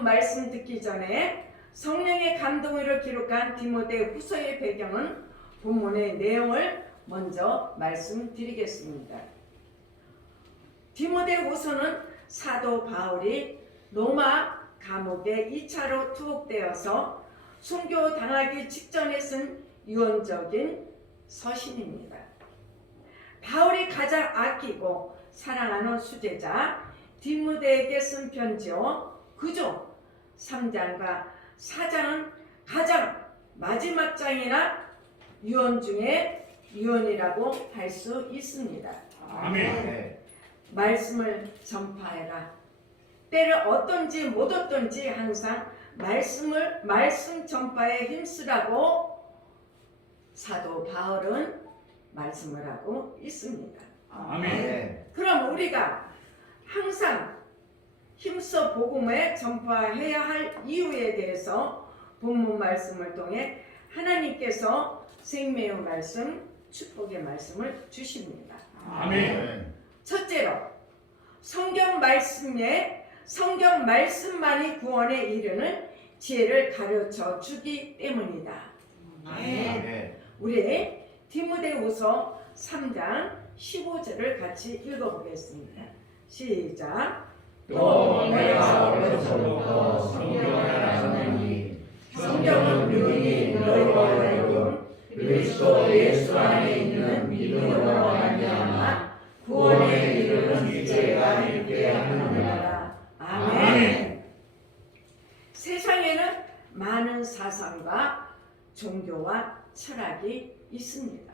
본문 말씀 듣기 전에 성령의 감동으로 기록한 디모데후서의 배경은 본문의 내용을 먼저 말씀드리겠습니다. 디모데후서는 사도 바울이 로마 감옥에 2차로 투옥되어서 순교당하기 직전에 쓴 유언적인 서신입니다. 바울이 가장 아끼고 사랑하는 수제자 디모데에게 쓴 편지요. 그중 3장과 4장은 가장 마지막 장이나 유언 중에 유언이라고 할 수 있습니다. 아멘. 말씀을 전파해라. 때를 어떤지 못 어떤지 항상 말씀 전파에 힘쓰라고 사도 바울은 말씀을 하고 있습니다. 아멘. 그럼 우리가 항상 힘써 복음을 전파해야 할 이유에 대해서 본문 말씀을 통해 하나님께서 생명의 말씀, 축복의 말씀을 주십니다. 아멘. 첫째로 성경 말씀만이 구원에 이르는 지혜를 가르쳐 주기 때문이다. 우리 디모데후서 3장 15절을 같이 읽어보겠습니다. 시작. 또 내가 어려서부터 성경을 알았느니 성경은 능히 너희와 여러분 그리스도 예수 안에 있는 믿음으로 말미암아 구원에 이르는 지혜가 있게 하느니라. 아멘. 세상에는 많은 사상과 종교와 철학이 있습니다.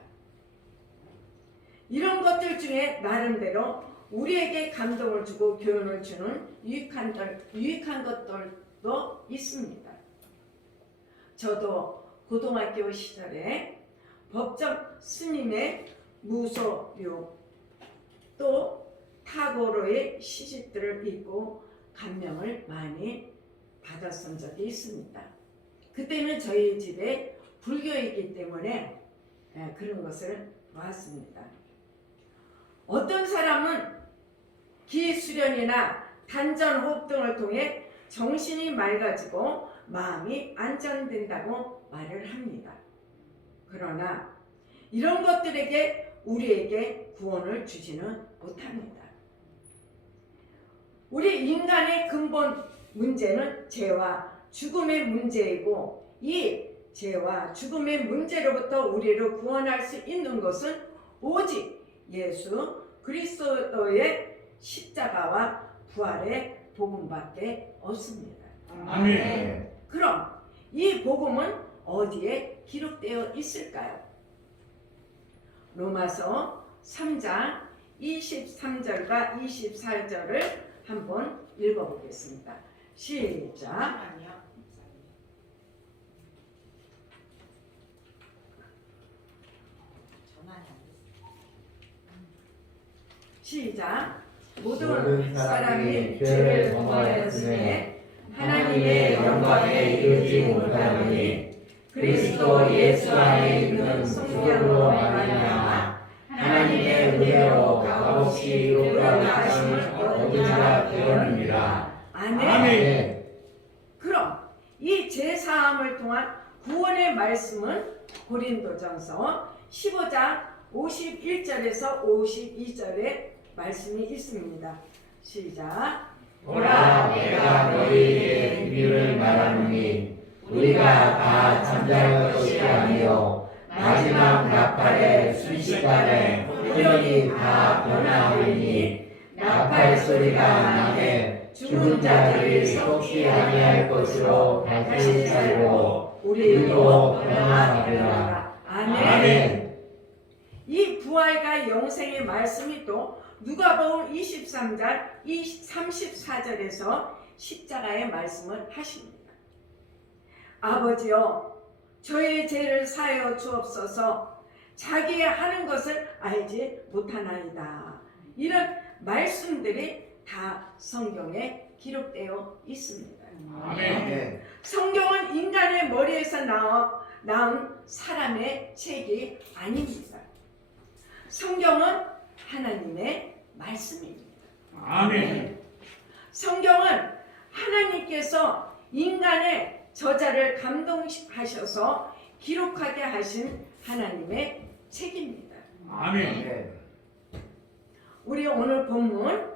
이런 것들 중에 나름대로 우리에게 감동을 주고 교훈을 주는 유익한 것들도 있습니다. 저도 고등학교 시절에 법정 스님의 무소유 또 타고로의 시집들을 읽고 감명을 많이 받았던 적이 있습니다. 그때는 저희 집에 불교이기 때문에 그런 것을 보았습니다. 어떤 사람은 기수련이나 단전호흡 등을 통해 정신이 맑아지고 마음이 안정된다고 말을 합니다. 그러나 이런 것들에게 우리에게 구원을 주지는 못합니다. 우리 인간의 근본 문제는 죄와 죽음의 문제이고 이 죄와 죽음의 문제로부터 우리를 구원할 수 있는 것은 오직 예수 그리스도의 십자가와 부활의 복음밖에 없습니다. 아멘. 그럼 이 복음은 어디에 기록되어 있을까요? 로마서 3장 23절과 24절을 한번 읽어보겠습니다. 시작. 시작. 모든 사람이 죄를 범하였으니 하나님의 영광에 이르지 못하노니 그리스도 예수 안에 있는 성령으로 말미암아 하나님의 은혜로 값없이 이루어가심을 얻으리라 되었느니라. 아멘. 그럼 이 제사함을 통한 구원의 말씀은 고린도전서 15장 51절에서 52절에 말씀이 있습니다. 시작. 보라 내가 너희에게 비밀을 말하노니 우리가 다 잠잘 것이 아니요 마지막 나팔의 순식간에 혼연이 다 변화하리니 나팔 소리가 나매 죽은 자들이 썩지 아니할 것으로 다시 살고 우리도 변화하리라. 아멘. 이 부활과 영생의 말씀이 또 누가복음 23장 34절에서 십자가의 말씀을 하십니다. 아버지여 저의 죄를 사하여 주옵소서. 자기의 하는 것을 알지 못하나이다. 이런 말씀들이 다 성경에 기록되어 있습니다. 아멘. 성경은 인간의 머리에서 나온 사람의 책이 아닙니다. 성경은 하나님의 말씀입니다. 아멘. 성경은 하나님께서 인간의 저자를 감동하셔서 기록하게 하신 하나님의 책입니다. 아멘. 우리 오늘 본문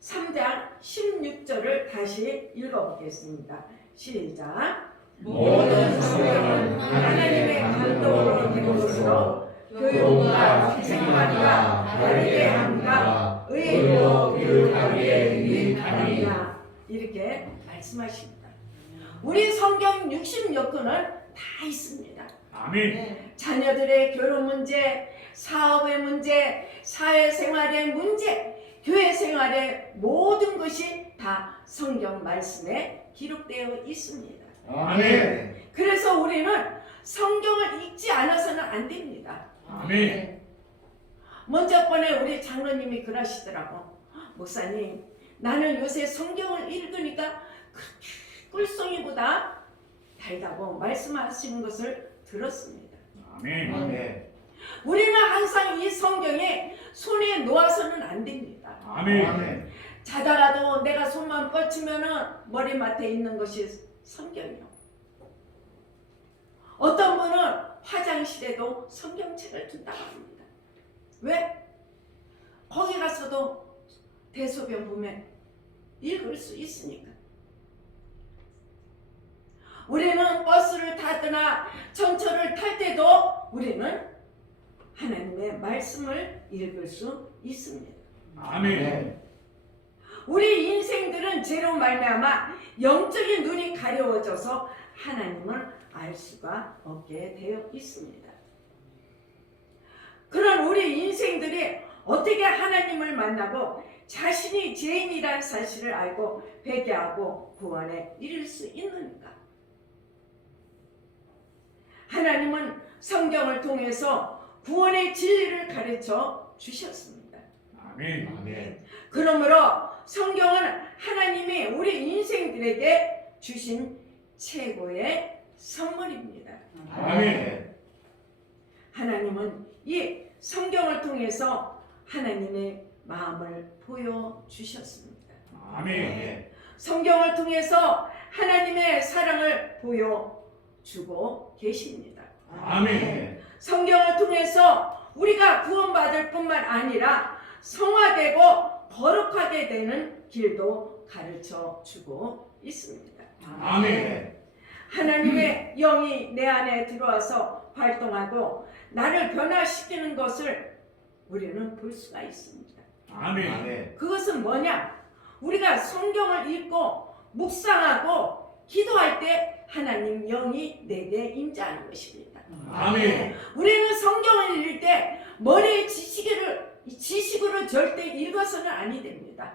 3장 16절을 다시 읽어보겠습니다. 시작. 모든 성경은 하나님의 감동으로 된 것으로 교육과 책망과 바르게 함과 의로 교육하기에 유익하니라. 이렇게 말씀하십니다. 우리 성경 60여 권은 다 있습니다. 아멘. 자녀들의 결혼 문제, 사업의 문제, 사회생활의 문제, 교회 생활의 모든 것이 다 성경 말씀에 기록되어 있습니다. 아멘. 그래서 우리는 성경을 읽지 않아서는 안 됩니다. 아멘. 먼저 번에 우리 장로님이 그러시더라고. 목사님, 나는 요새 성경을 읽으니까 그렇게 꿀송이보다 달다고 말씀하시는 것을 들었습니다. 아멘. 아멘. 우리는 항상 이 성경에 손에 놓아서는 안 됩니다. 아멘. 자다가도 내가 손만 뻗치면은 머리맡에 있는 것이 성경이요. 어떤 분은 화장실에도 성경책을 둔다고 합니다. 왜? 거기 가서도 대소변 보면 읽을 수 있으니까. 우리는 버스를 타거나 전철을 탈 때도 우리는 하나님의 말씀을 읽을 수 있습니다. 아멘. 우리 인생들은 죄로 말미암아 영적인 눈이 가려워져서 하나님을 알 수가 없게 되어 있습니다. 그런 우리 인생들이 어떻게 하나님을 만나고 자신이 죄인이라는 사실을 알고 회개하고 구원에 이를 수 있는가? 하나님은 성경을 통해서 구원의 진리를 가르쳐 주셨습니다. 아멘. 아멘. 그러므로 성경은 하나님이 우리 인생들에게 주신 최고의 선물입니다. 아멘. 하나님은 이 성경을 통해서 하나님의 마음을 보여주셨습니다. 아멘. 성경을 통해서 하나님의 사랑을 보여주고 계십니다. 아멘. 성경을 통해서 우리가 구원받을 뿐만 아니라 성화되고 거룩하게 되는 길도 가르쳐 주고 있습니다. 아멘. 하나님의 영이 내 안에 들어와서 활동하고 나를 변화시키는 것을 우리는 볼 수가 있습니다. 아멘. 아멘. 그것은 뭐냐? 우리가 성경을 읽고 묵상하고 기도할 때 하나님 영이 내게 임재하는 것입니다. 아멘. 우리는 성경을 읽을 때 머리의 지식으로 절대 읽어서는 아니 됩니다.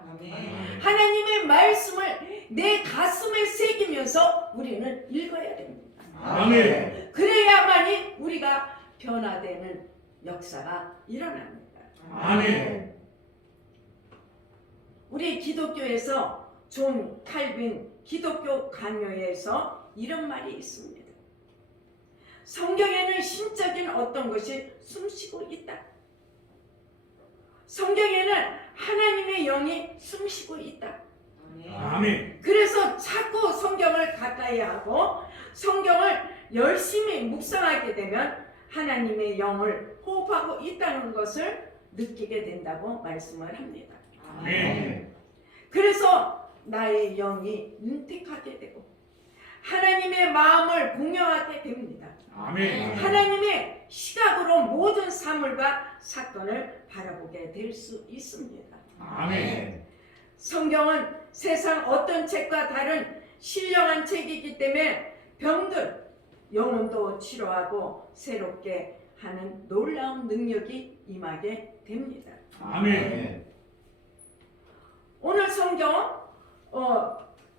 하나님의 말씀을 내 가슴에 새기면서 우리는 읽어야 됩니다. 아멘. 그래야만이 우리가 변화되는 역사가 일어납니다. 아멘. 우리 기독교에서 존 칼빈 기독교 강요에서 이런 말이 있습니다. 성경에는 신적인 어떤 것이 숨쉬고 있다. 성경에는 하나님의 영이 숨쉬고 있다. 아멘. 그래서 자꾸 성경을 가까이 하고 성경을 열심히 묵상하게 되면 하나님의 영을 호흡하고 있다는 것을 느끼게 된다고 말씀을 합니다. 아멘. 그래서 나의 영이 윤택하게 되고 하나님의 마음을 공경하게 됩니다. 아멘. 하나님의 시각으로 모든 사물과 사건을 바라보게 될 수 있습니다. 아멘. 성경은 세상 어떤 책과 다른 신령한 책이기 때문에 병들, 영혼도 치료하고 새롭게 하는 놀라운 능력이 임하게 됩니다. 아멘. 오늘 성경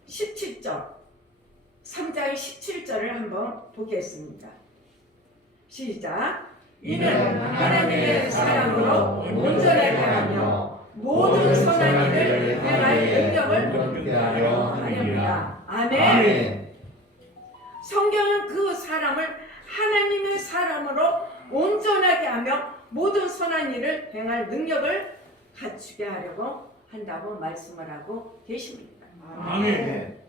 17절 3장 17절을 한번 보겠습니다. 시작. 이는 하나님의 사랑으로 온전하게 하며 모든 선한 일을 행할 능력을 하려 하렵니다. 아멘. 아멘. 성경은 그 사람을 하나님의 사람으로 온전하게 하며 모든 선한 일을 행할 능력을 갖추게 하려고 한다고 말씀을 하고 계십니다. 아멘.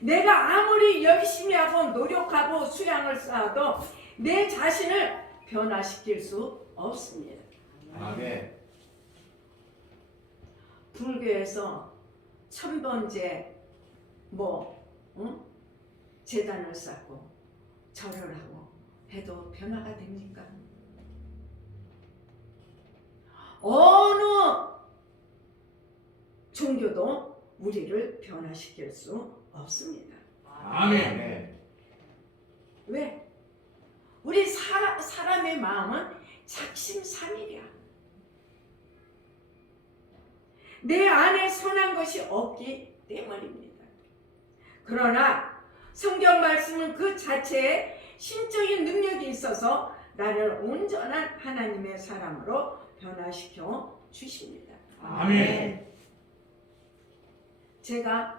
내가 아무리 열심히 하고 노력하고 수양을 쌓아도 내 자신을 변화시킬 수 없습니다. 아멘. 불교에서 1000번째 재단을 쌓고 절을 하고 해도 변화가 됩니까? 어느 종교도 우리를 변화시킬 수 없습니다. 아멘. 왜? 우리 사람의 마음은 작심삼일이야. 내 안에 선한 것이 없기 때문입니다. 그러나 성경 말씀은 그 자체에 신적인 능력이 있어서 나를 온전한 하나님의 사람으로 변화시켜 주십니다. 아멘. 제가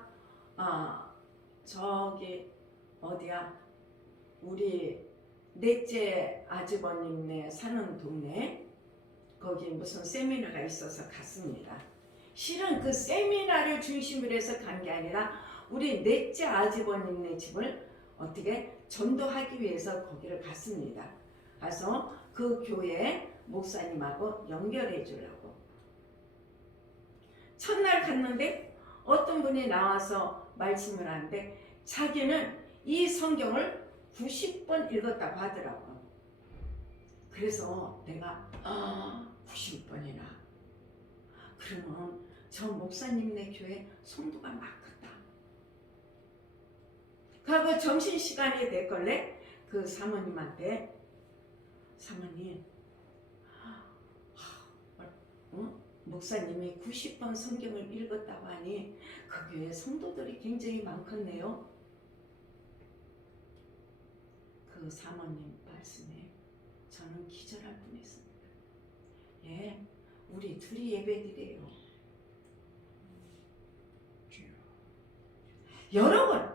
우리 넷째 아주버님네 사는 동네 거기 무슨 세미나가 있어서 갔습니다. 실은 그 세미나를 중심으로 해서 간 게 아니라 우리 넷째 아주버님네 집을 어떻게 전도하기 위해서 거기를 갔습니다. 가서 그 교회 목사님하고 연결해 주려고. 첫날 갔는데 어떤 분이 나와서 말씀을 하는데 자기는 이 성경을 90번 읽었다고 하더라고요. 그래서 내가 90번이나 그러면 저 목사님네 교회 성도가 많겠다. 그리고 점심시간이 됐걸래 그 사모님한테 사모님 목사님이 90번 성경을 읽었다고 하니 그 교회 성도들이 굉장히 많겠네요. 그 사모님 말씀에 저는 기절할 뻔했습니다. 예, 우리 둘이 예배드려요. 여러분,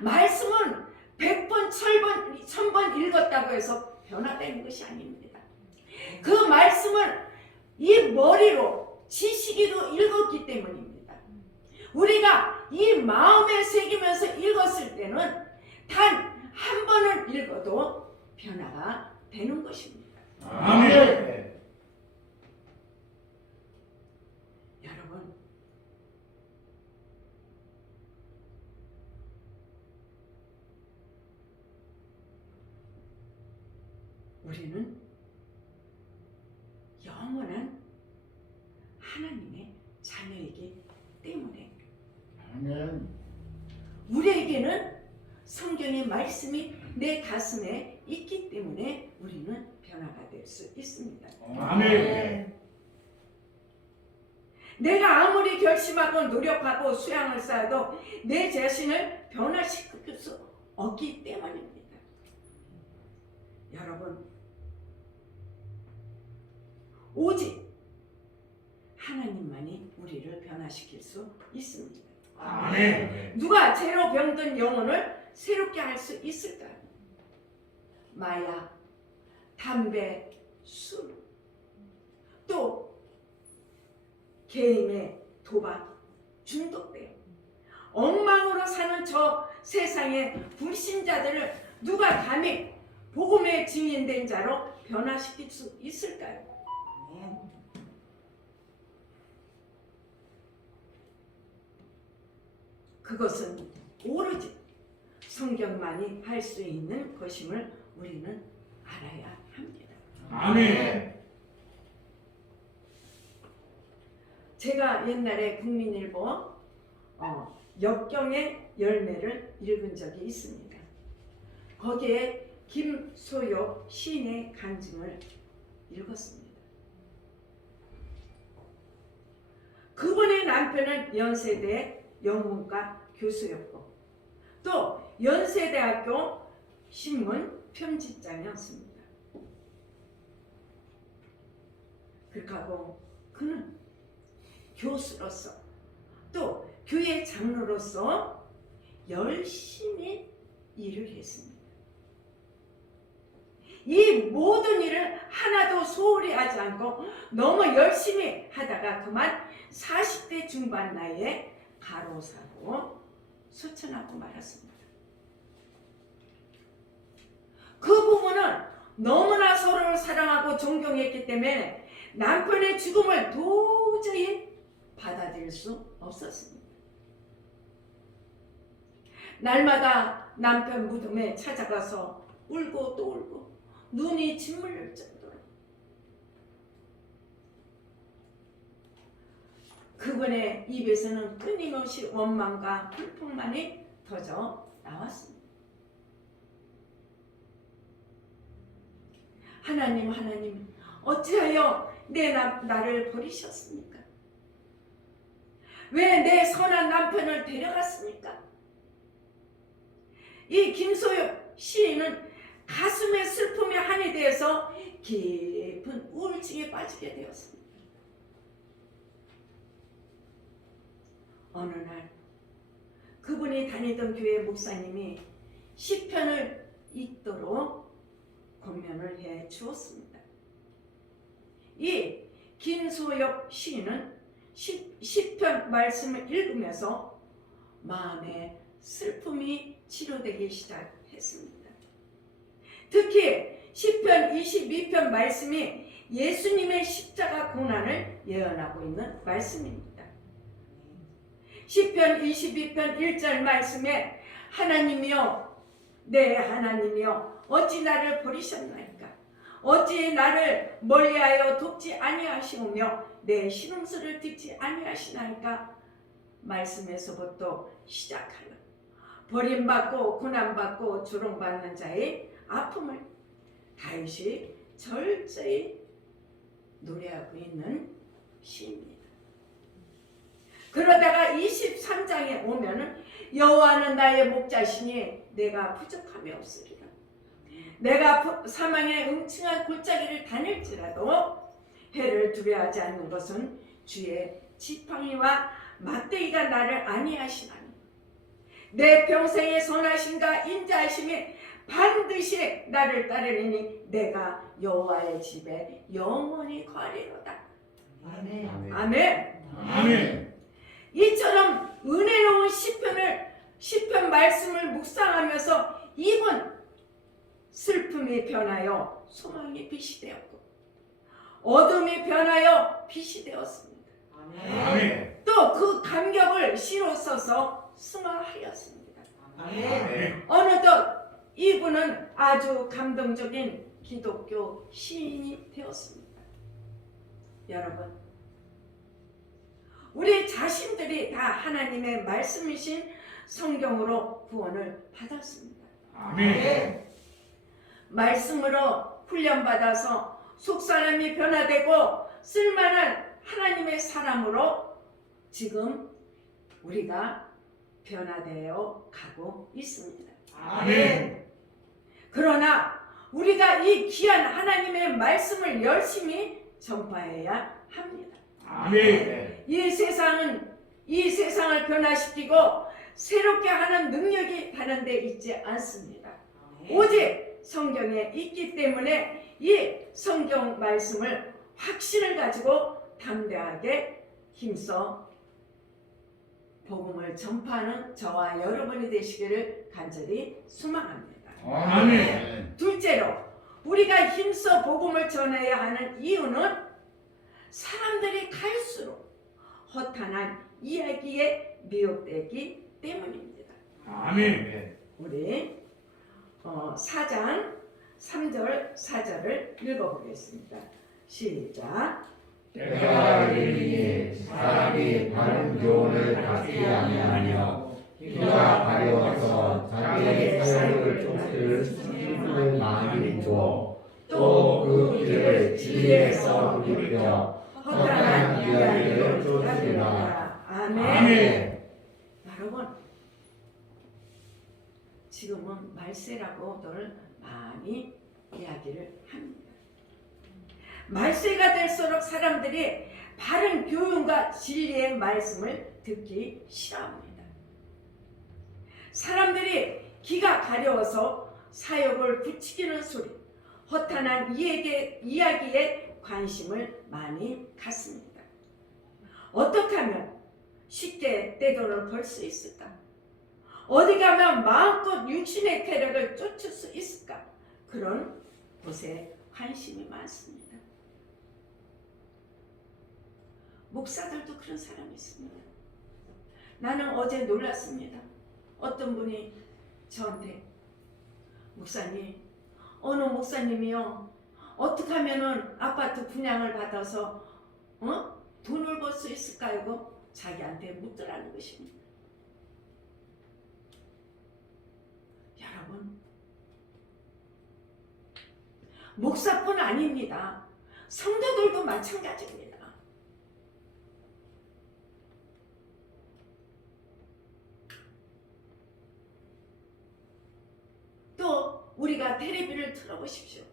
말씀은 100번, 1000번 읽었다고 해서 변화되는 것이 아닙니다. 그 말씀을 이 머리로 지식으로 읽었기 때문입니다. 우리가 이 마음에 새기면서 읽었을 때는 단 한 번을 읽어도 변화가 되는 것입니다. 아멘. 여러분, 우리는 영원한 하나님의 자녀이기 때문에 아멘. 우리에게는 성경의 말씀이 내 가슴에 있기 때문에 우리는 변화가 될 수 있습니다. 아멘. 내가 아무리 결심하고 노력하고 수양을 쌓아도 내 자신을 변화시킬 수 없기 때문입니다. 여러분, 오직 하나님만이 우리를 변화시킬 수 있습니다. 아멘. 누가 죄로 병든 영혼을 새롭게 할 수 있을까요? 마약, 담배, 술, 또 게임에 도박, 중독돼요. 엉망으로 사는 저 세상의 불신자들을 누가 감히 복음의 증인된 자로 변화시킬 수 있을까요? 그것은 오로지 성경만이 할 수 있는 것임을 우리는 알아야 합니다. 아멘. 제가 옛날에 국민일보 역경의 열매를 읽은 적이 있습니다. 거기에 김소욕 시인의 간증을 읽었습니다. 그분의 남편은 연세대 영문과 교수였고 또 연세대학교 신문 편집장이었습니다. 그렇고 그는 교수로서 또 교회 장로로서 열심히 일을 했습니다. 이 모든 일을 하나도 소홀히 하지 않고 너무 열심히 하다가 그만 40대 중반 나이에 가로사로 소천하고 말았습니다. 그 부부는 너무나 서로를 사랑하고 존경했기 때문에 남편의 죽음을 도저히 받아들일 수 없었습니다. 날마다 남편 무덤에 찾아가서 울고 또 울고 눈이 짓물릴 정도로 그분의 입에서는 끊임없이 원망과 불평만이 터져 나왔습니다. 하나님, 어찌하여 나를 버리셨습니까? 왜 내 선한 남편을 데려갔습니까? 이 김소엽 시인은 가슴의 슬픔에 한이 되어서 깊은 우울증에 빠지게 되었습니다. 어느 날 그분이 다니던 교회 목사님이 시편을 읽도록 권면을 해 주었습니다. 이 김소엽 시인은 시편 말씀을 읽으면서 마음의 슬픔이 치료되기 시작했습니다. 특히 시편 22편 말씀이 예수님의 십자가 고난을 예언하고 있는 말씀입니다. 시편 22편 1절 말씀에 하나님이여 내 하나님이여 어찌 나를 버리셨나이까 어찌 나를 멀리하여 돕지 아니하시오며 내 신음소리를 듣지 아니하시나이까 말씀에서부터 시작하여 버림받고 고난받고 조롱받는 자의 아픔을 다윗이 절저히 노래하고 있는 시입니다. 그러다가 23장에 오면은 여호와는 나의 목자시니 내가 부족함이 없으리라. 내가 사망의 음침한 골짜기를 다닐지라도 해를 두려워하지 않는 것은 주의 지팡이와 막대기가 나를 안위하시나니 내 평생의 선하심과 인자하심이 반드시 나를 따르리니 내가 여호와의 집에 영원히 거하리로다. 아멘. 아멘. 아멘. 이처럼 은혜로운 시편 말씀을 묵상하면서 입은 슬픔이 변하여 소망의 빛이 되었고 어둠이 변하여 빛이 되었습니다. 아멘. 또 그 감격을 시로 써서 승화하였습니다. 아멘. 어느덧 이분은 아주 감동적인 기독교 시인이 되었습니다. 여러분, 우리 자신들이 다 하나님의 말씀이신 성경으로 구원을 받았습니다. 아멘. 말씀으로 훈련받아서 속사람이 변화되고 쓸만한 하나님의 사람으로 지금 우리가 변화되어 가고 있습니다. 아멘. 그러나 우리가 이 귀한 하나님의 말씀을 열심히 전파해야 합니다. 아멘. 이 세상을 변화시키고 새롭게 하는 능력이 다른 데 있지 않습니다. 오직 성경에 있기 때문에 이 성경 말씀을 확신을 가지고 담대하게 힘써 복음을 전파하는 저와 여러분이 되시기를 간절히 소망합니다. 아멘. 둘째로 우리가 힘써 복음을 전해야 하는 이유는 사람들이 갈수록 허탄한 이야기에 미혹되기 때문입니다. 아멘. 우리 4장 3절 4절을 읽어보겠습니다. 시작. 때가 이르니 사람이 바른 교훈을 받지 아니하며 귀가 가려워서 자기의 사욕을 쫓을 신분을 많이 두고 또 그 귀를 진리에서 돌이켜 허탄한 이야기를 쫓으리라. 아멘. 여러분, 지금은 말세라고들 많이 이야기를 합니다. 말세가 될수록 사람들이 바른 교훈과 진리의 말씀을 듣기 싫어합니다. 사람들이 귀가 가려워서 사욕을 부추기는 소리, 허탄한 이야기에 관심을 많이 갖습니다. 어떻게 하면 쉽게 떼돈을 벌 수 있을까? 어디 가면 마음껏 육신의 쾌락을 쫓을 수 있을까? 그런 곳에 관심이 많습니다. 목사들도 그런 사람이 있습니다. 나는 어제 놀랐습니다. 어떤 분이 저한테 목사님, 어느 목사님이요, 어떻게 하면은 아파트 분양을 받아서 돈을 벌 수 있을까요? 자기한테 묻더라는 것입니다. 여러분, 목사뿐 아닙니다. 성도들도 마찬가지입니다. 또 우리가 텔레비를 틀어보십시오.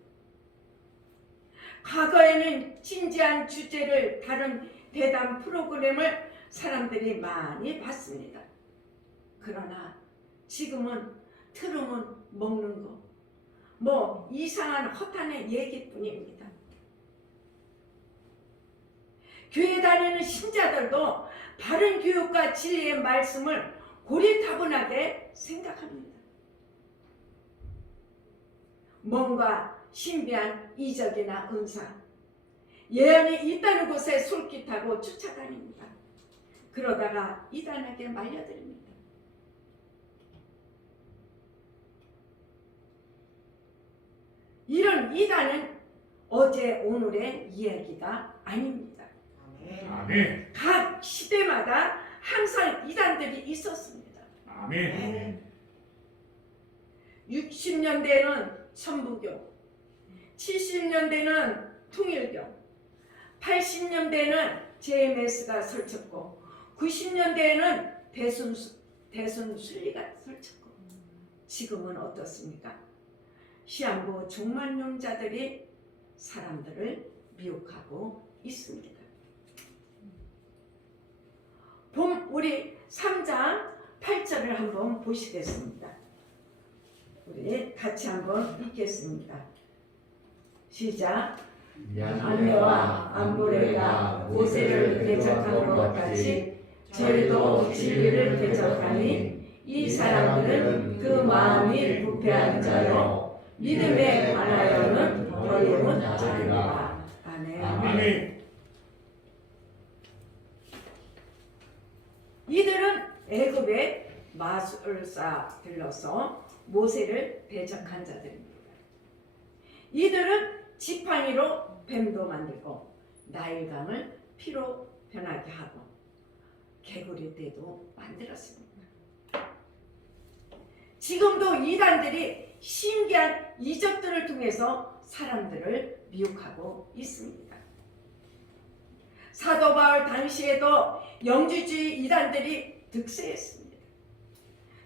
과거에는 진지한 주제를 다룬 대담 프로그램을 사람들이 많이 봤습니다. 그러나 지금은 틀으면 먹는 거, 뭐 이상한 허탄의 얘기뿐입니다. 교회 다니는 신자들도 바른 교육과 진리의 말씀을 고리타분하게 생각합니다. 뭔가 신비한 이적이나 은사, 예언이 있다는 곳에 솔깃하고 쫓아다닙니다. 그러다가 이단에게 말려드립니다. 이런 이단은 어제 오늘의 이야기가 아닙니다. 아멘. 각 시대마다 항상 이단들이 있었습니다. 아멘. 60년대에는 천부교, 70년대는 통일교, 80년대에는 JMS가 설쳤고 90년대에는 대순순리가 설쳤고 지금은 어떻습니까? 시한부 종말론자들이 사람들을 미혹하고 있습니다. 우리 3장 8절을 한번 보시겠습니다. 우리 같이 한번 읽겠습니다. 시작. 안내와 안무레가 모세를 대적한 것 같이 저희도 진리를 대적하니 이 사람들은 그 마음이 부패한 자요 믿음에 관하여는 더러운 자니라. 아멘. 아멘. 이들은 애굽의 마술사 들러서 모세를 대적한 자들입니다. 이들은 지팡이로 뱀도 만들고 나일강을 피로 변하게 하고 개구리 떼도 만들었습니다. 지금도 이단들이 신기한 이적들을 통해서 사람들을 미혹하고 있습니다. 사도 바울 당시에도 영주주의 이단들이 득세했습니다.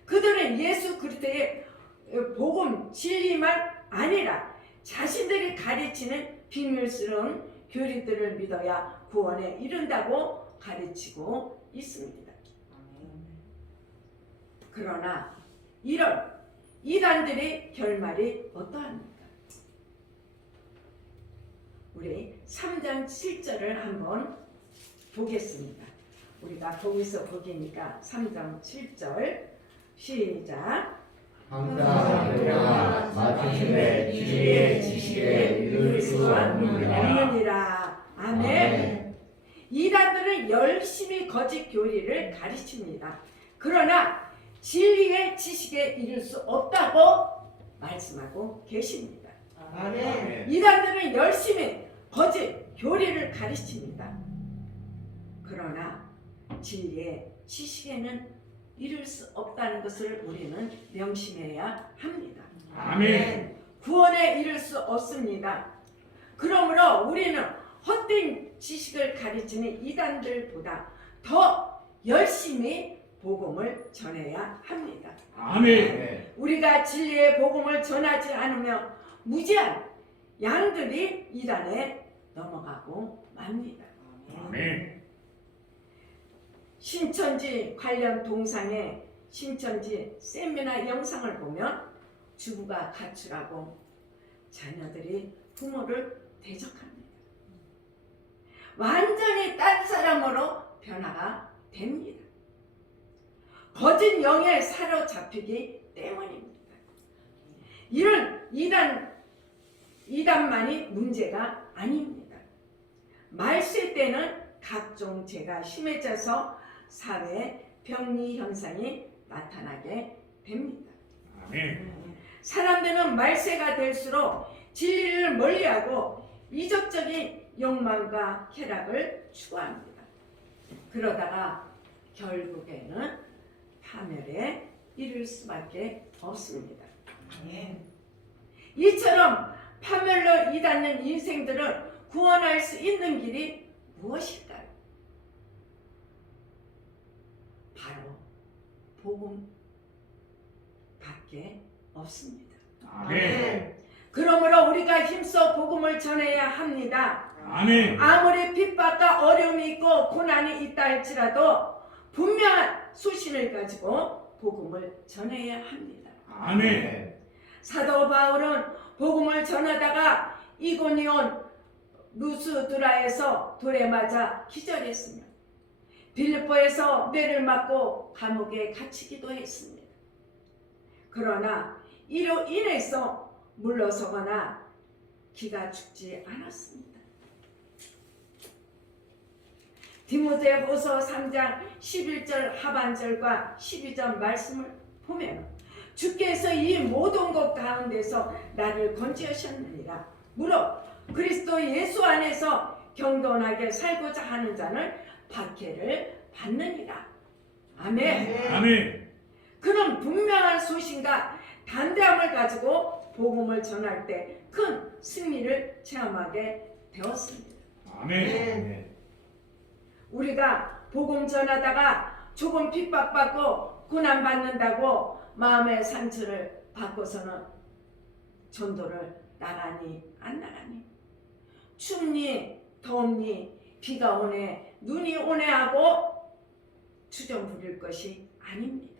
그들은 예수 그리스도의 복음 진리만 아니라 자신들이 가르치는 비밀스러운 교리들을 믿어야 구원에 이른다고 가르치고 있습니다. 그러나 이런 이단들의 결말이 어떠합니까? 우리 3장 7절을 한번 보겠습니다. 우리가 거기서 보기니까 3장 7절 시작. 항상 우리가 마침내 진리의 지식에 이를 수 없느니라. 아멘. 이단들은 열심히 거짓 교리를 가르칩니다. 그러나 진리의 지식에 이를 수 없다고 말씀하고 계십니다. 아멘. 이단들은 열심히 거짓 교리를 가르칩니다. 그러나 진리의 지식에는 이룰 수 없다는 것을 우리는 명심해야 합니다. 아멘. 구원에 이를 수 없습니다. 그러므로 우리는 헛된 지식을 가르치는 이단들보다 더 열심히 복음을 전해야 합니다. 아멘. 우리가 진리의 복음을 전하지 않으면 무지한 양들이 이단에 넘어가고 맙니다. 아멘. 신천지 관련 동상의 신천지 세미나 영상을 보면 주부가 가출하고 자녀들이 부모를 대적합니다. 완전히 딴 사람으로 변화가 됩니다. 거짓 영에 사로잡히기 때문입니다. 이런 이단만이 문제가 아닙니다. 말세 때는 각종 죄가 심해져서 사회에 병리 현상이 나타나게 됩니다. 아멘. 사람들은 말세가 될수록 진리를 멀리하고 이적적인 욕망과 쾌락을 추구합니다. 그러다가 결국에는 파멸에 이를 수밖에 없습니다. 이처럼 파멸로 이닫는 인생들을 구원할 수 있는 길이 무엇일까요? 바로 복음 밖에 없습니다. 아멘. 그러므로 우리가 힘써 복음을 전해야 합니다. 아멘. 아무리 핍박과 어려움이 있고 고난이 있다 할지라도 분명한 소신을 가지고 복음을 전해야 합니다. 아멘. 사도 바울은 복음을 전하다가 이고니온 루스드라에서 돌에 맞아 기절했으며 빌립보에서 매를 맞고 감옥에 갇히기도 했습니다. 그러나 이로 인해서 물러서거나 기가 죽지 않았습니다. 디모데후서 3장 11절 하반절과 12절 말씀을 보면 주께서 이 모든 것 가운데서 나를 건지하셨느니라. 무릇 그리스도 예수 안에서 경건하게 살고자 하는 자는 박해를 받느니라. 아멘. 아멘. 그는 분명한 소신과 담대함을 가지고 복음을 전할 때 큰 승리를 체험하게 되었습니다. 아멘. 우리가 복음 전하다가 조금 핍박받고 고난받는다고 마음의 상처를 받고서는 전도를 나가니 안 나가니, 춥니 덥니 비가 오네 눈이 오네 하고 투정 부릴 것이 아닙니다.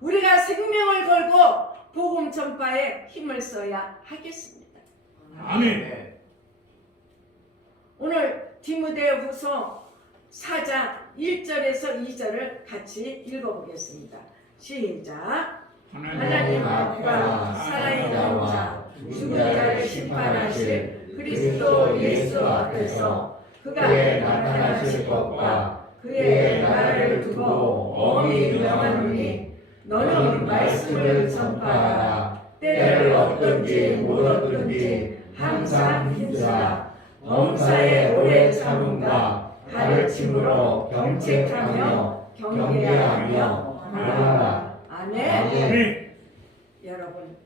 우리가 생명을 걸고 복음 전파에 힘을 써야 하겠습니다. 아멘. 오늘 디모데후서 4장 1절에서 2절을 같이 읽어보겠습니다. 시작. 하나님 앞과 살아있는 자 죽은 자를 심판하실 그리스도 예수 앞에서 그가 나타나실 것과 그의 나라를 두고 엄히 명하노니 너는 말씀을 전파하라. 때를 얻든지 못 얻든지 항상 힘쓰라. 범사에 오래 참음과 가르침으로 경책하며 경계하며 말하라. 아멘. 아멘. 여러분,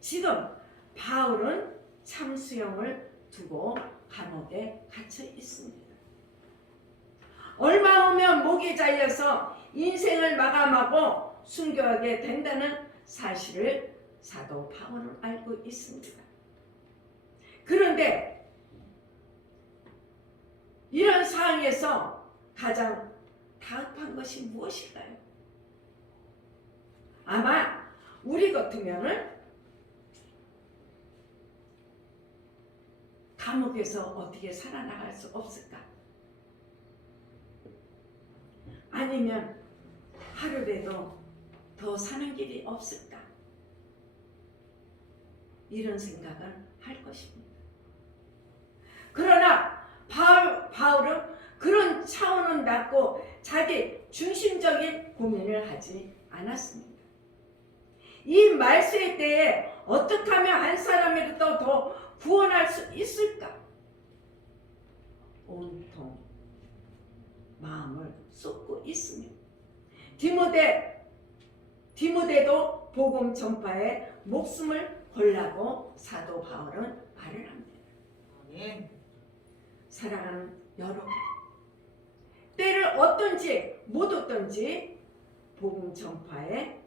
지금 바울은 참수형을 두고 감옥에 갇혀 있습니다. 얼마 후면 목이 잘려서 인생을 마감하고 순교하게 된다는 사실을 사도 바울은 알고 있습니다. 그런데 이런 상황에서 가장 다급한 것이 무엇일까요? 아마 우리 같으면은 감옥에서 어떻게 살아나갈 수 없을까? 아니면 하루라도 더 사는 길이 없을까? 이런 생각을 할 것입니다. 그러나 바울은 그런 차원은 낮고 자기 중심적인 고민을 하지 않았습니다. 이 말세에 대해 어떻게 하면 한 사람이라도 더 구원할 수 있을까? 온통 마음을 쏟고 있으며 디모데도 복음 전파에 목숨을 걸라고 사도 바울은 말을 합니다. 아멘. 사랑하는 여러분, 때를 얻든지 못 얻든지 복음 전파에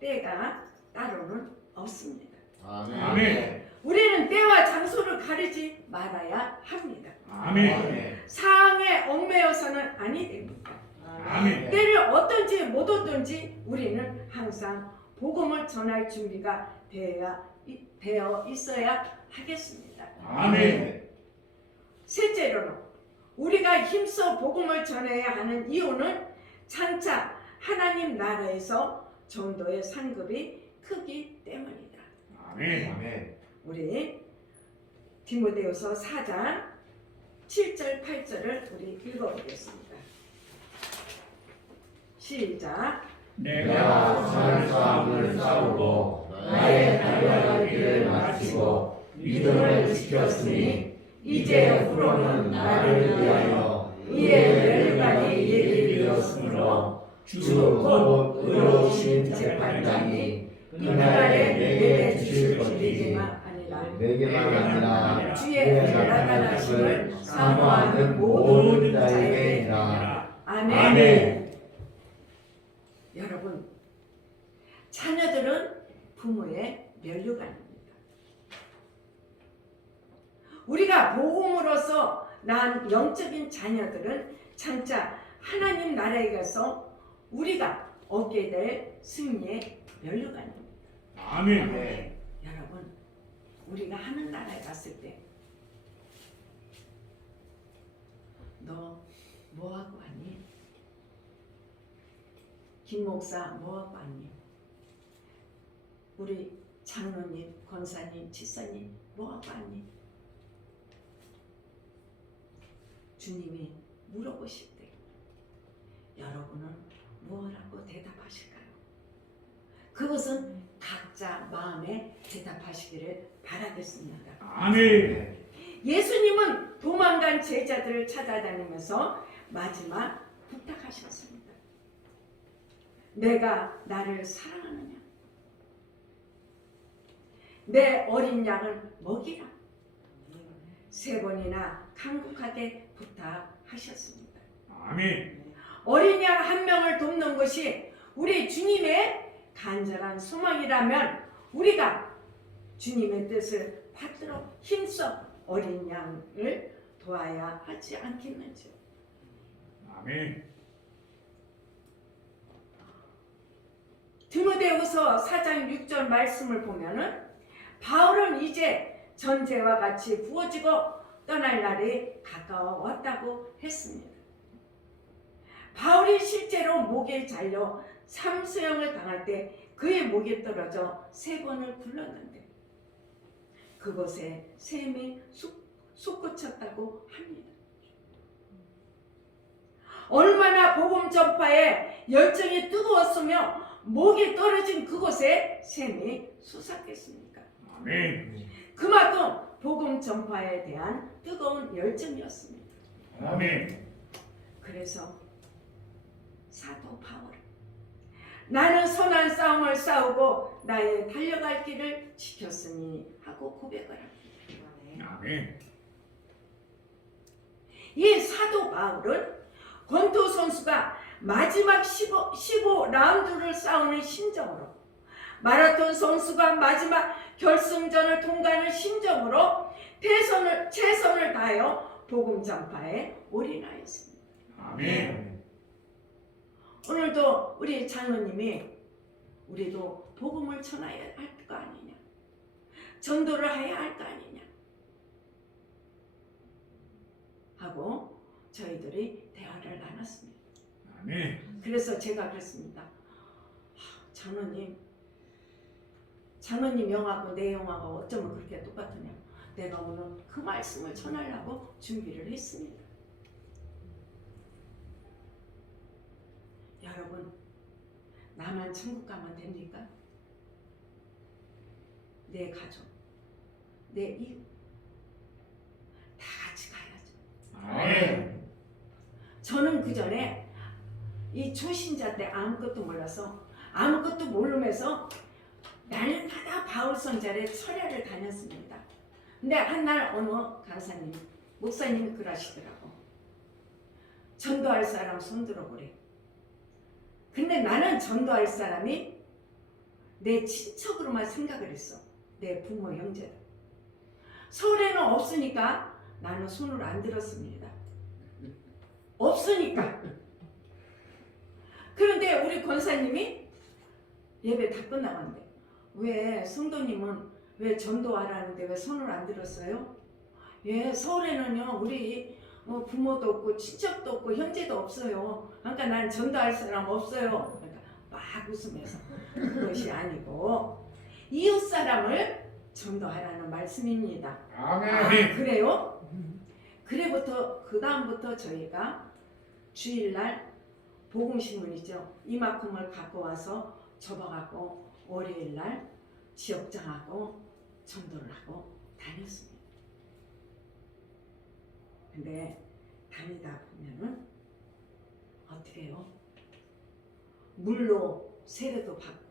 때가 따로는 없습니다. 아멘. 우리는 때와 장소를 가리지 말아야 합니다. 아멘. 상황에 얽매여서는 아니 됩니다. 아멘. 때를 얻든지 못 얻든지 우리는 항상 복음을 전할 준비가 되어 있어야 하겠습니다. 아멘. 셋째로는 우리가 힘써 복음을 전해야 하는 이유는 장차 하나님 나라에서 전도의 상급이 크기 때문이다. 아멘. 아멘. 우리 디모데후서 4장 7절 8절을 우리 읽어보겠습니다. 시작. 내가 선한 싸움을 싸우고 나의 달려갈 길을 마치고 믿음을 지켰으니 이제 앞으로는 나를 위하여 의의 멸관이 예비되었으므로 주 곧 의로우신 재판장이 그날에 내게 주실 것이지만 아니라 내게만 아니라 주의 나타나심을 사모하는 모든 자에게니라. 아멘. 아멘. 여러분, 자녀들은 부모의 면류관입니다. 우리가 복음으로서 낳은 영적인 자녀들은 장차 하나님 나라에 가서 우리가 얻게 될 승리의 면류관입니다. 아멘. 여러분, 우리가 하늘 나라에 갔을 때 너 뭐하고 왔니? 김 목사 뭐하고 왔니? 우리 장로님, 권사님, 지사님 뭐하고 왔니? 주님이 물어보실 때 여러분은 뭐라고 대답하실까요? 그것은 각자 마음에 대답하시기를 바라겠습니다. 아멘. 예수님은 도망간 제자들을 찾아다니면서 마지막 부탁하셨습니다. 내가 나를 사랑하느냐? 내 어린 양을 먹이라. 3번이나 간곡하게 부탁하셨습니다. 아멘. 어린 양 한 명을 돕는 것이 우리 주님의 간절한 소망이라면 우리가 주님의 뜻을 받들어 힘써 어린 양을 도와야 하지 않겠는지요. 아멘. 디모데후서 4장 6절 말씀을 보면은 바울은 이제 전제와 같이 부어지고 떠날 날이 가까워 왔다고 했습니다. 바울이 실제로 목에 잘려 삼수형을 당할 때 그의 목에 떨어져 3번을 굴렀는데 그곳에 샘이 솟구쳤다고 합니다. 얼마나 복음 전파에 열정이 뜨거웠으며 목이 떨어진 그곳에 샘이 솟았겠습니까? 아멘. 그만큼 복음 전파에 대한 뜨거운 열정이었습니다. 아멘. 그래서 사도 바울은 나는 선한 싸움을 싸우고 나의 달려갈 길을 지켰으니 하고 고백을 합니다. 아멘. 이 사도 바울은 권투 선수가 마지막 15라운드를 싸우는 심정으로 마라톤 선수가 마지막 결승전을 통과하는 심정으로 최선을 다하여 복음 전파에 올인하였습니다. 아멘. 오늘도 우리 장로님이 우리도 복음을 전해야 할 거 아니냐, 전도를 해야 할 거 아니냐 하고 저희들이 대화를 나눴습니다. 아멘. 그래서 제가 그랬습니다. 장로님 영하고 내 영하고 어쩌면 그렇게 똑같으냐. 내가 오늘 그 말씀을 전하려고 준비를 했습니다. 여러분, 나만 천국 가면 됩니까? 내 가족, 내 이웃 다 같이 가야죠. 아멘. 저는 그 전에 이 초신자 때 아무것도 몰라서 아무것도 모르면서 날마다 바울 선자의 철야를 다녔습니다. 근데 한날 어느 강사님, 목사님이 그러시더라고. 전도할 사람 손들어 보래. 근데 나는 전도할 사람이 내 친척으로만 생각을 했어. 내 부모 형제들. 서울에는 없으니까 나는 손을 안 들었습니다. 없으니까. 그런데 우리 권사님이 예배 다 끝나갔는데 왜 성도님은 왜 전도하라는데 왜 손을 안 들었어요? 예, 서울에는요 우리 뭐 부모도 없고 친척도 없고 형제도 없어요. 그러니까 난 전도할 사람 없어요. 그러니까 막 웃으면서 그것이 아니고 이웃 사람을 전도하라는 말씀입니다. 아멘. 그래요? 그래부터 그 다음부터 저희가 주일날 복음신문이죠. 이만큼을 갖고 와서 접어갖고 월요일날 지역장하고 전도를 하고 다녔습니다. 근데 다니다 보면은 어떻게 해요? 물로 세례도 받고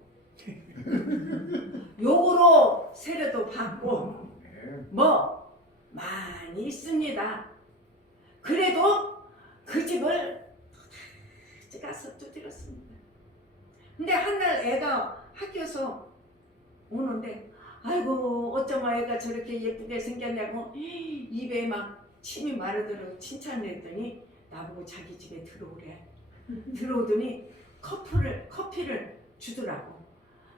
욕으로 세례도 받고 뭐 많이 있습니다. 그래도 그 집을 가서 두드렸습니다. 근데 한날 애가 학교에서 오는데 아이고 어쩌면 애가 저렇게 예쁘게 생겼냐고 입에 막 침이 마르도록 칭찬을 했더니 나보고 자기 집에 들어오래. 들어오더니 커피를 주더라고.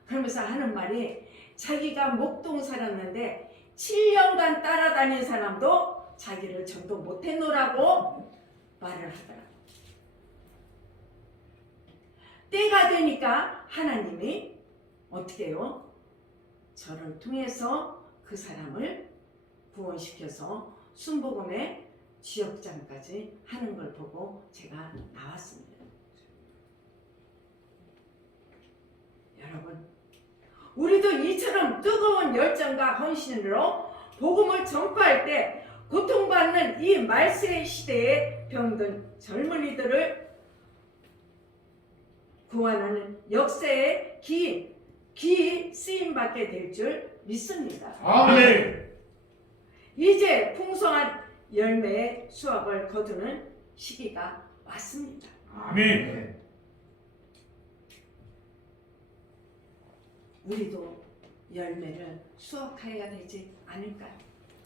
그러면서 하는 말이 자기가 목동 살았는데 7년간 따라다닌 사람도 자기를 전도 못했노라고 말을 하더라고. 때가 되니까 하나님이 어떻게 해요? 저를 통해서 그 사람을 구원시켜서 순복음의 지역장까지 하는 걸 보고 제가 나왔습니다. 여러분, 우리도 이처럼 뜨거운 열정과 헌신으로 복음을 전파할 때 고통받는 이 말세 시대에 병든 젊은이들을 구원하는 역사의 기 쓰임받게 될 줄 믿습니다. 아멘. 이제 풍성한 열매의 수확을 거두는 시기가 왔습니다. 아멘. 우리도 열매를 수확해야 되지 않을까요?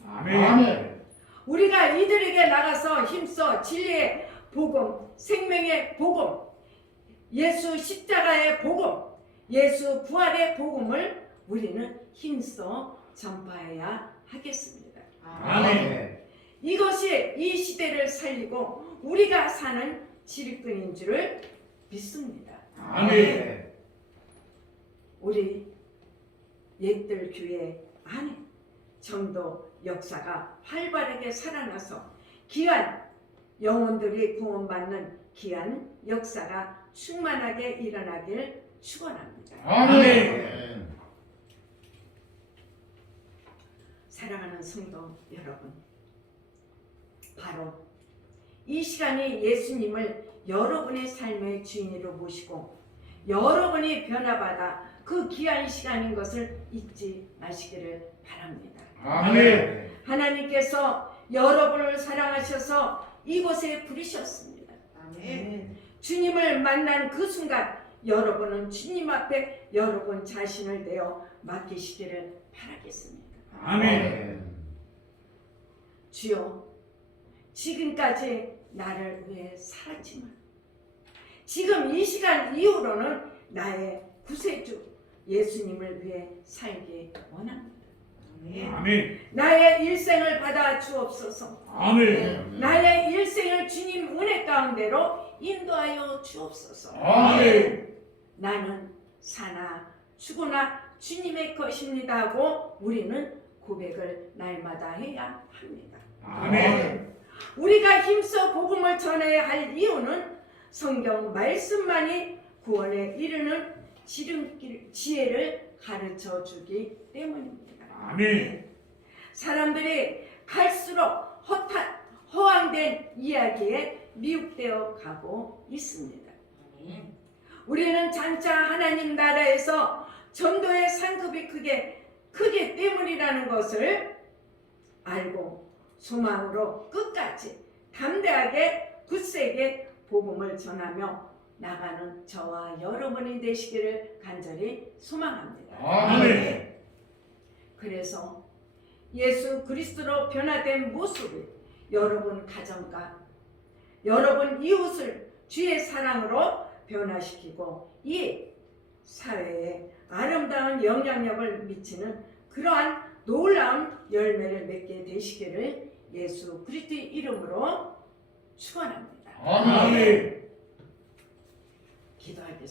아멘. 우리가 이들에게 나가서 힘써 진리의 복음, 생명의 복음, 예수 십자가의 복음, 예수 부활의 복음을 우리는 힘써 전파해야 하겠습니다. 아멘. 이것이 이 시대를 살리고 우리가 사는 지름길인 줄을 믿습니다. 아멘. 우리 옛들 교회 안에 전도 역사가 활발하게 살아나서 귀한 영혼들이 구원받는 귀한 역사가 충만하게 일어나길 축원합니다. 아멘. 사랑하는 성도 여러분, 바로 이 시간이 예수님을 여러분의 삶의 주인으로 모시고 여러분이 변화받아 그 귀한 시간인 것을 잊지 마시기를 바랍니다. 아멘. 하나님께서 여러분을 사랑하셔서 이곳에 부르셨습니다. 아멘. 주님을 만난 그 순간 여러분은 주님 앞에 여러분 자신을 내어 맡기시기를 바라겠습니다. 아멘. 주여, 지금까지 나를 위해 살았지만 지금 이 시간 이후로는 나의 구세주 예수님을 위해 살기 원합니다. 아멘. 나의 일생을 받아 주옵소서. 아멘. 나의 일생을 주님 은혜 가운데로 인도하여 주옵소서. 아멘. 나는 사나 죽으나 주님의 것입니다 하고 우리는 고백을 날마다 해야 합니다. 아멘. 우리가 힘써 복음을 전해야 할 이유는 성경 말씀만이 구원에 이르는 지름길 지혜를 가르쳐 주기 때문입니다. 아멘. 사람들이 갈수록 허황된 이야기에 미혹되어 가고 있습니다. 우리는 장차 하나님 나라에서 전도의 상급이 크기 때문이라는 것을 알고 소망으로 끝까지 담대하게 굳세게 복음을 전하며 나가는 저와 여러분이 되시기를 간절히 소망합니다. 아멘. 그래서 예수 그리스도로 변화된 모습을 여러분 가정과 여러분 이웃을 주의 사랑으로 변화시키고 이 사회에 아름다운 영향력을 미치는 그러한 놀라운 열매를 맺게 되시기를 예수 그리스도의 이름으로 축원합니다. 아멘. 아멘. 기도하겠습니다.